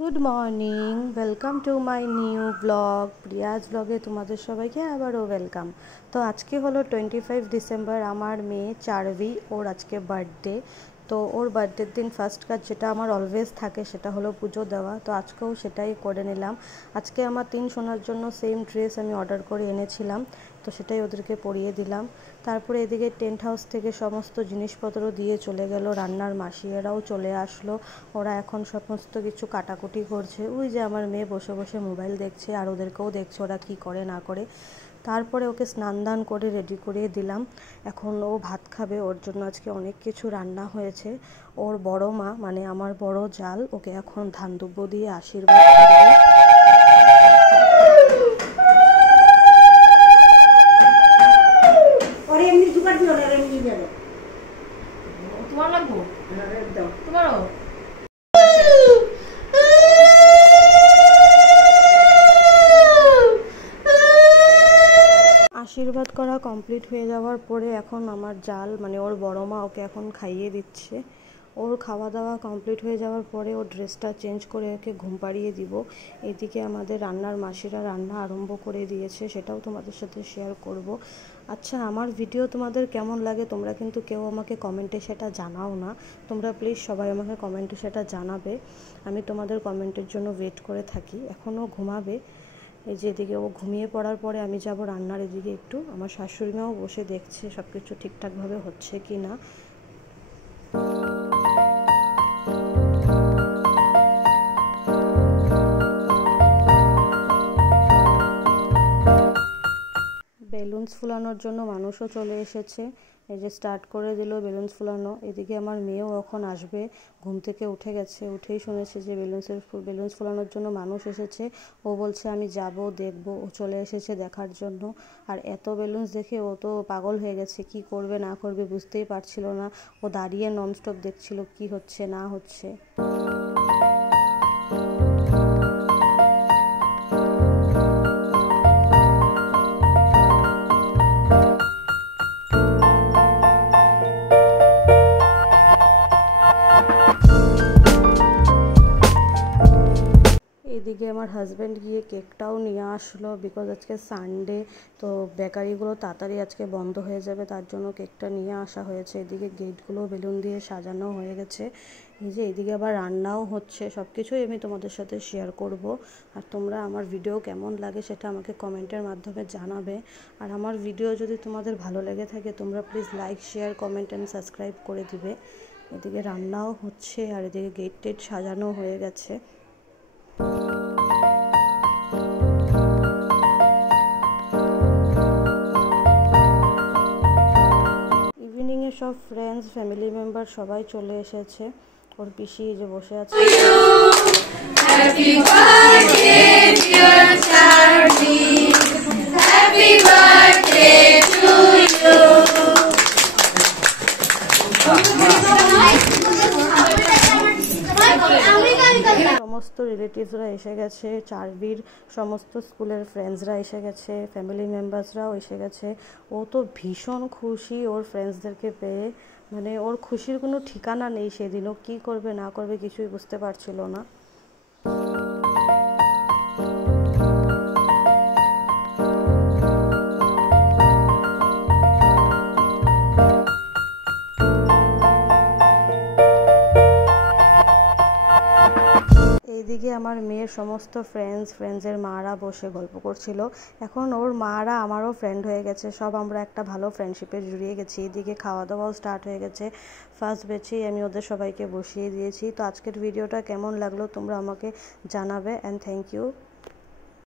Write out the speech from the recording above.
Good morning, welcome to my new blog. Priya's ব্লগে তোমাদের সবাইকে আবারও ওয়েলকাম। তো আজকে হলো 25 ডিসেম্বর, আমার মেয়ে চারভি, ওর আজকে বার্থডে। তো ওর বার্থডের দিন ফার্স্ট কাজ যেটা আমার অলওয়েজ থাকে সেটা হলো পুজো দেওয়া। তো আজকেও সেটাই করে নিলাম। আজকে আমার 3 সোনার জন্য সেম ড্রেস আমি অর্ডার করে এনেছিলাম, তো সেটাই ওদেরকে পরিয়ে দিলাম। তারপরে এদিকে টেন্ট হাউস থেকে সমস্ত জিনিসপত্র দিয়ে চলে গেল, রান্নার মাসিয়েরাও চলে আসলো। ওরা এখন সমস্ত কিছু কাটাকুটি করছে। ওই যে আমার মেয়ে বসে বসে মোবাইল দেখছে, আর ওদেরকেও দেখছে ওরা কি করে না করে। তারপরে ওকে স্নান দান করে রেডি করিয়ে দিলাম। এখন ও ভাত খাবে, ওর জন্য আজকে অনেক কিছু রান্না হয়েছে। ওর বড় মা মানে আমার বড় জাল ওকে এখন ধান দুব্য দিয়ে আশীর্বাদ করবে। আশীর্বাদ করা কমপ্লিট হয়ে যাওয়ার পরে এখন আমার জাল মানে ওর বড় মা ওকে এখন খাইয়ে দিচ্ছে। ওর খাওয়া দাওয়া কমপ্লিট হয়ে যাওয়ার পরে ওর ড্রেসটা চেঞ্জ করে ওকে ঘুম পাড়িয়ে দিব। এদিকে আমাদের রান্নার মাসিরা রান্না আরম্ভ করে দিয়েছে, সেটাও তোমাদের সাথে শেয়ার করব। আচ্ছা, আমার ভিডিও তোমাদের কেমন লাগে তোমরা কিন্তু কেউ আমাকে কমেন্টে সেটা জানাও না। তোমরা প্লিজ সবাই আমাকে কমেন্টে সেটা জানাবে, আমি তোমাদের কমেন্টের জন্য ওয়েট করে থাকি। এখনও ঘুমাবে। এই যে এদিকে ও ঘুমিয়ে পড়ার পরে আমি যাব রান্নার এদিকে একটু। আমার শাশুড়ি মাও বসে দেখছে সব কিছু ঠিকঠাকভাবে হচ্ছে কি না। বেলুনস ফুলানোর জন্য মানুষও চলে এসেছে। এই যে স্টার্ট করে দিল বেলুনস ফুলানো। এদিকে আমার মেয়েও এখন আসবে, ঘুম থেকে উঠে গেছে। উঠেই শুনেছে যে বেলুনস ফুলানোর জন্য মানুষ এসেছে। ও বলছে আমি যাব, দেখব। ও চলে এসেছে দেখার জন্য। আর এত বেলুনস দেখে ও তো পাগল হয়ে গেছে, কি করবে না করবে বুঝতেই পারছিল না। ও দাঁড়িয়ে ননস্টপ দেখছিল কি হচ্ছে না হচ্ছে। এদিকে আমার হাজব্যান্ড গিয়ে কেকটাও নিয়ে আসলো, বিকজ আজকে সানডে, তো বেকারিগুলো তাড়াতাড়ি আজকে বন্ধ হয়ে যাবে, তার জন্য কেকটা নিয়ে আসা হয়েছে। এদিকে গেটগুলো বেলুন দিয়ে সাজানো হয়ে গেছে। এই যে এদিকে আবার রান্নাও হচ্ছে। সব কিছুই আমি তোমাদের সাথে শেয়ার করব। আর তোমরা আমার ভিডিও কেমন লাগে সেটা আমাকে কমেন্টের মাধ্যমে জানাবে। আর আমার ভিডিও যদি তোমাদের ভালো লেগে থাকে তোমরা please like, share, comment and subscribe করে দিবে। এদিকে রান্নাও হচ্ছে আর এদিকে গেট টেট সাজানো হয়ে গেছে। ইভিনিংয়ে সব ফ্রেন্ডস ফ্যামিলি মেম্বার সবাই চলে এসেছে। ওর পিসি যে বসে আছে। সমস্ত রিলেটিভসরা এসে গেছে, চারবির সমস্ত স্কুলের ফ্রেন্ডসরা এসে গেছে, ফ্যামিলি মেম্বার্সরাও এসে গেছে। ও তো ভীষণ খুশি ওর ফ্রেন্ডসদেরকে পেয়ে, মানে ওর খুশির কোনো ঠিকানা নেই। সেদিনও কী করবে না করবে কিছুই বুঝতে পারছিল না। এইদিকে আমার মেয়ের সমস্ত ফ্রেন্ডসের মারা বসে গল্প করছিল। এখন ওর মারা আমারও ফ্রেন্ড হয়ে গেছে, সব আমরা একটা ভালো ফ্রেন্ডশিপে জড়িয়ে গেছি। এদিকে খাওয়া দাওয়াও স্টার্ট হয়ে গেছে। ফার্স্ট বেচেই আমি ওদের সবাইকে বসিয়ে দিয়েছি। তো আজকের ভিডিওটা কেমন লাগলো তোমরা আমাকে জানাবে, অ্যান্ড থ্যাংক ইউ।